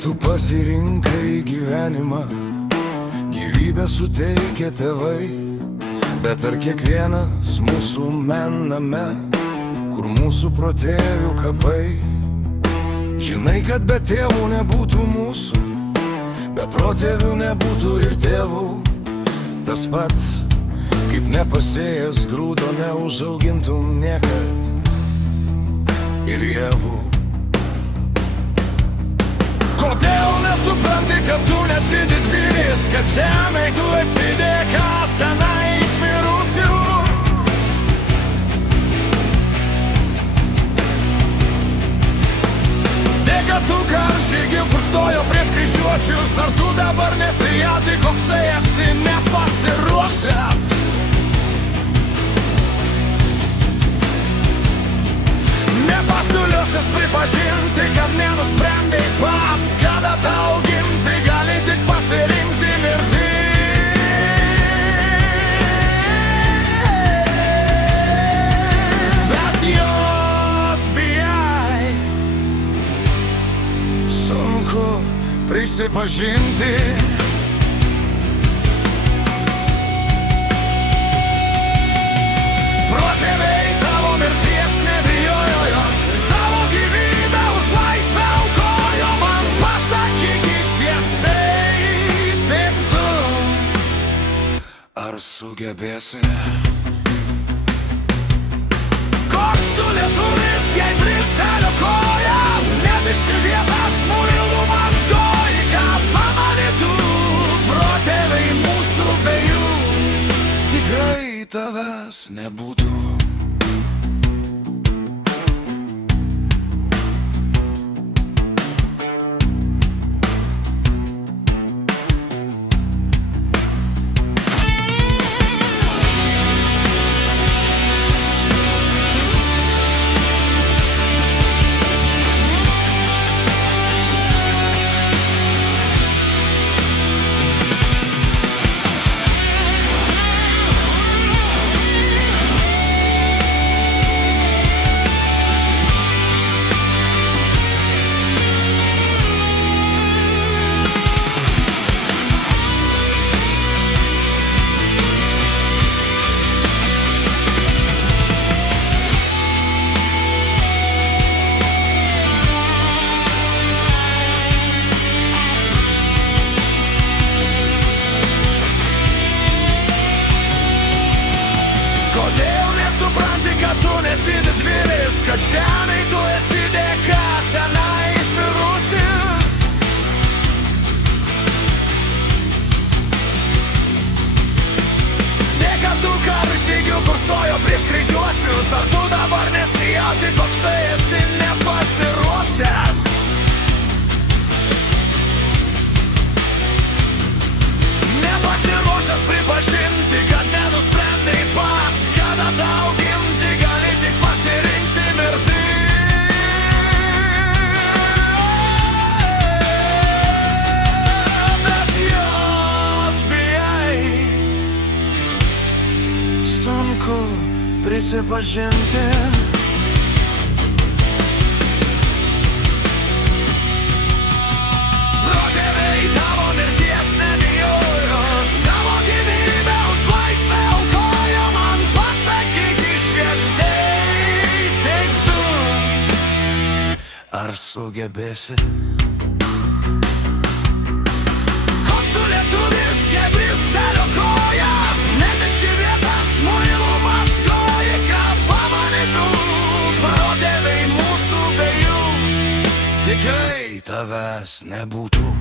tu pasirinkai gyvenimą, gyvybę suteikia tėvai. Bet ar kiekvienas mūsų mename, kur mūsų protėvių kapai? Žinai, kad be tėvų nebūtų mūsų, be protėvių nebūtų ir tėvų. Tas pats, kaip nepasėjęs grūdo neužaugintum niekad ir javų. Kodėl nesupranti, kad tu nesi didvyris, kad žemėj tu esi dėka senai išmirusių? Dėka tu karžygių, kur stojo prieš kryžiuočius, ar tu dabar nesijauti, koksai esi nepasiruošęs? Nepastuliošęs pripažinti, kad nenusprendei pats, kada tau gimti, gali tik pasirinkti mirtį. Bet jos bijai, sunku prisipažinti. Protėviai tavo mirties nebijojo, savo gyvybę už laisvę aukojo. Man pasakyk šviesiai, taip tu ar sugebėsi? Koks tu lietuvis, jei Briuselio kojas net išsivietas muilų mazgoji? Ką pamanytų protėviai mūsų be jų? Tikrai tavęs nebūtų. Kodėl nesupranti, kad tu nesi didvyris, kad žemėj tu esi dėka senai išmirusi? Dėka tu karžygių, kur stojo prieš kryžiuočius, ar tu dabar nesijauti, koksai esi nepasiruošęs? Nepasiruošęs pripažinti, kad nenusprendei pats, kada tau gimti, gali tik pasirinkti mirtį. Bet jos bijai, sunku prisipažinti. Protėviai tavo mirties nebijojo, savo gyvybę už laisvę aukojo. Man pasakyk šviesiai, taip tu ar sugebėsi? Koks tu lietuvis, jei Briuselio kojas net išsivietas muilų mazgoji? Ką pamanytų protėviai mūsų be jų? Tikrai tavęs nebūtų.